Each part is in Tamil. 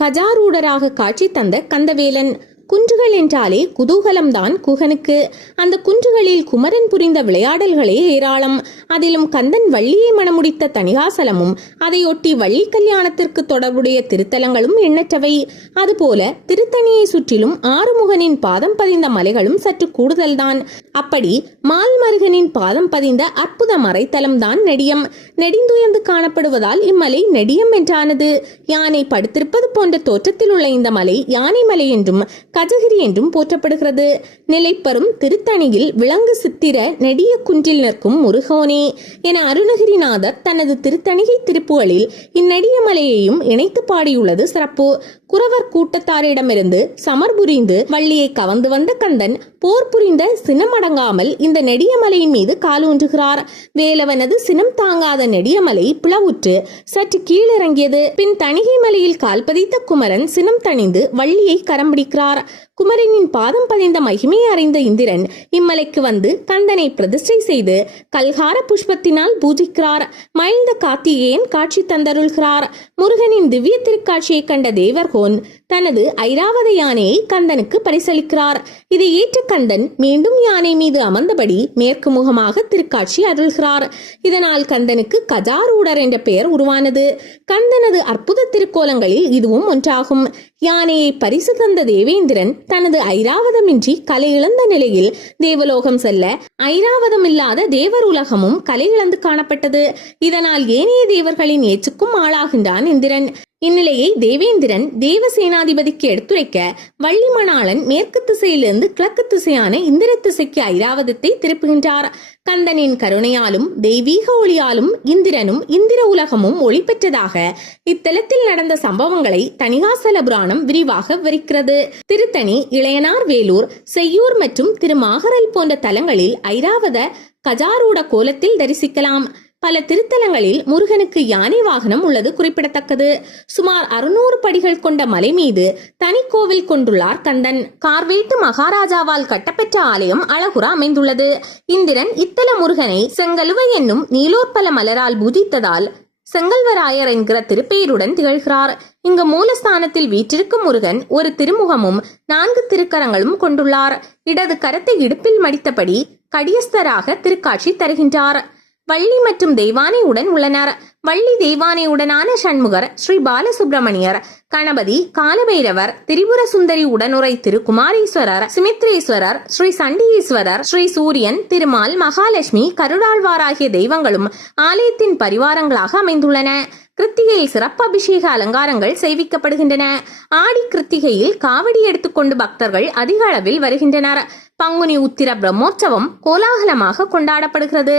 கஜாரூடராக காட்சி தந்த கந்தவேலன். குன்றுகள் என்றாலே குதூகலம்தான் குகனுக்கு. அந்த குன்றுகளில் குமரன் புரிந்த விளையாடல்களே ஏராளம். அதிலும் கந்தன் வள்ளியை மணமுடித்த தணிகாசலமும் அதையொட்டி வள்ளி கல்யாணத்திற்கு தொடர்புடைய திருத்தலங்களும் எண்ணற்றவை. அதுபோல திருத்தணியை சுற்றிலும் ஆறுமுகனின் பாதம் பதிந்த மலைகளும் சற்று கூடுதல்தான். அப்படி மால்மருகனின் பாதம் பதிந்த அற்புத மறைத்தலம் தான் நெடியம். நெடிந்துயர்ந்து காணப்படுவதால் இம்மலை நெடியம் என்றானது. யானை படுத்திருப்பது போன்ற தோற்றத்தில் உள்ள இந்த மலை யானை மலை என்றும் கஜகிரி என்றும் போற்றப்படுகிறது. நிலைப்பெறும் திருத்தணியில் விலங்கு சித்திர நெடிய குன்றில் நிற்கும் முருகோனே என அருணகிரிநாதர் தனது திருத்தணிகை திருப்புகளில் இந்நெடிய மலையையும் இணைத்து பாடியுள்ளது சிறப்பு. குறவர் கூட்டத்தாரிடமிருந்து சமர் புரிந்து வள்ளியை கவர்ந்து வந்த கந்தன் போர் புரிந்த சினமடங்காமல் இந்த நெடிய மலையின் மீது காலூன்றுகிறார். வேலவனது சினம் தாங்காத நெடிய மலை பிளவுற்று சற்று கீழிறங்கியது. பின் தணிகை மலையில் கால் பதித்த குமரன் சினம் தணிந்து வள்ளியை கரம் பிடிக்கிறார். குமரனின் பாதம் பதிந்த மகிமையை அறிந்த இந்திரன் இம்மலைக்கு வந்து கந்தனை பிரதிஷ்டை செய்து கல்கார புஷ்பத்தினால் பூஜிக்கிறார். மகிழ்ந்த கார்த்திகேயன் காட்சி தந்தருள்கிறார். முருகனின் திவ்ய திருக்காட்சியை கண்ட தேவர்கோன் தனது ஐராவத யானையை கந்தனுக்கு பரிசளிக்கிறார். இதை ஏற்ற கந்தன் மீண்டும் யானை மீது அமர்ந்தபடி மேற்கு முகமாக திருக்காட்சி அருள்கிறார். இதனால் கந்தனுக்கு கஜாரூடர் என்ற பெயர் உருவானது. கந்தனது அற்புத திருக்கோலங்களில் இதுவும் ஒன்றாகும். யானையை பரிசு தந்த தேவேந்திரன் தனது ஐராவதமின்றி கலை இழந்த நிலையில் தேவலோகம் செல்ல ஐராவதம் இல்லாத தேவர் உலகமும் கலை இழந்து காணப்பட்டது. இதனால் ஏனைய தேவர்களின் ஏச்சுக்கும் ஆளாகின்றான் இந்திரன். இந்நிலையை தேவேந்திரன் தேவசேனாதிபதிக்கு எடுத்துரைக்க வள்ளி மணாளன் மேற்கு திசையிலிருந்து கிழக்கு திசையான இந்திர திசைக்கு ஐராவதத்தை திருப்புகின்றார். கந்தனின் கருணையாலும் தெய்வீக ஒளியாலும் இந்திரனும் இந்திர உலகமும் ஒளி பெற்றதாக இத்தலத்தில் நடந்த சம்பவங்களை தணிகாசல புராணம் விரிவாக விவரிக்கிறது. திருத்தணி, இளையனார் வேலூர், செய்யூர் மற்றும் திருமாகரல் போன்ற தலங்களில் ஐராவத கஜாரூட கோலத்தில் தரிசிக்கலாம். பல திருத்தலங்களில் முருகனுக்கு யானை வாகனம் உள்ளது குறிப்பிடத்தக்கது. சுமார் 600 படிகள் கொண்ட மலை மீது தனி கோவில் கொண்டுள்ளார் கந்தன். கார்வேட்டு மகாராஜாவால் கட்டப்பெற்ற ஆலயம் அழகுற அமைந்துள்ளது. இந்திரன் இத்தல முருகனை செங்கலுவை என்னும் நீலோற்பல மலரால் பூஜித்ததால் செங்கல்வராயர் என்கிற திருப்பெயருடன் திகழ்கிறார். இங்கு மூலஸ்தானத்தில் வீற்றிருக்கும் முருகன் ஒரு திருமுகமும் 4 திருக்கரங்களும் கொண்டுள்ளார். இடது கரத்தை இடுப்பில் மடித்தபடி கடியஸ்தராக திருக்காட்சி தருகின்றார். வள்ளி மற்றும் தெய்வானை உடன் உள்ளனர். வள்ளி தெய்வானையுடனான சண்முகர் ஸ்ரீ பாலசுப்பிரமணியர், கணபதி, காலபைரவர், திரிபுர சுந்தரி உடனுரை திருக்குமாரீஸ்வரர், சுமித்ரேஸ்வரர், ஸ்ரீ சண்டிஈஸ்வரர், ஸ்ரீ சூரியன், திருமால், மகாலட்சுமி, கருடாழ்வார் ஆகிய தெய்வங்களும் ஆலயத்தின் பரிவாரங்களாக அமைந்துள்ளன. கிருத்திகையில் சிறப்பு அபிஷேக அலங்காரங்கள் செய்விக்கப்படுகின்றன. ஆடி கிருத்திகையில் காவடி எடுத்துக்கொண்டு பக்தர்கள் அதிக அளவில் வருகின்றனர். பங்குனி உத்திர பிரம்மோற்சவம் கோலாகலமாக கொண்டாடப்படுகிறது.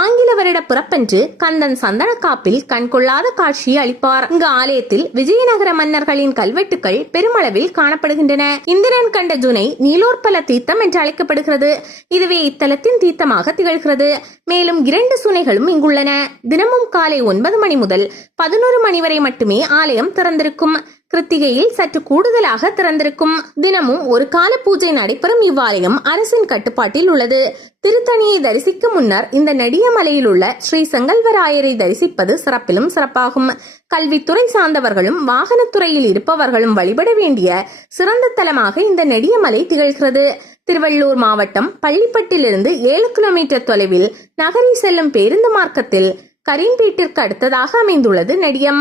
ஆங்கில வருட பிறப்பன்று கந்தன் சந்தன காப்பில் கண்கொள்ளாத காட்சியை அளிப்பார். இங்கு ஆலயத்தில் விஜயநகர மன்னர்களின் கல்வெட்டுக்கள் பெருமளவில் காணப்படுகின்றன. இந்திரன் கண்ட ஜுனை நீலோற்பல தீர்த்தம் என்று அழைக்கப்படுகிறது. இதுவே இத்தலத்தின் தீர்த்தமாக திகழ்கிறது. மேலும் 2 சுனைகளும் இங்குள்ளன. தினமும் காலை 9 மணி முதல் 11 மணி வரை மட்டுமே ஆலயம் திறந்திருக்கும். கிருத்திகையில் சற்று கூடுதலாக திறந்திருக்கும். தினமும் ஒரு கால பூஜை நடைபெறும் இவ்வாலயம் அரசின் கட்டுப்பாட்டில் உள்ளது. திருத்தணியை தரிசிக்க முன்னர் இந்த நெடிய மலையில் உள்ள ஸ்ரீ செங்கல்வராயரை தரிசிப்பது சிறப்பிலும் சிறப்பாகும். கல்வித்துறை சார்ந்தவர்களும் வாகனத்துறையில் இருப்பவர்களும் வழிபட வேண்டிய சிறந்த தலமாக இந்த நெடிய மலை திகழ்கிறது. திருவள்ளூர் மாவட்டம் பள்ளிப்பட்டிலிருந்து 7 கிலோமீட்டர் தொலைவில் நகரி செல்லும் பேருந்து மார்க்கத்தில் கரீம்பேட்டிற்கு அடுத்ததாக அமைந்துள்ளது நெடியம்.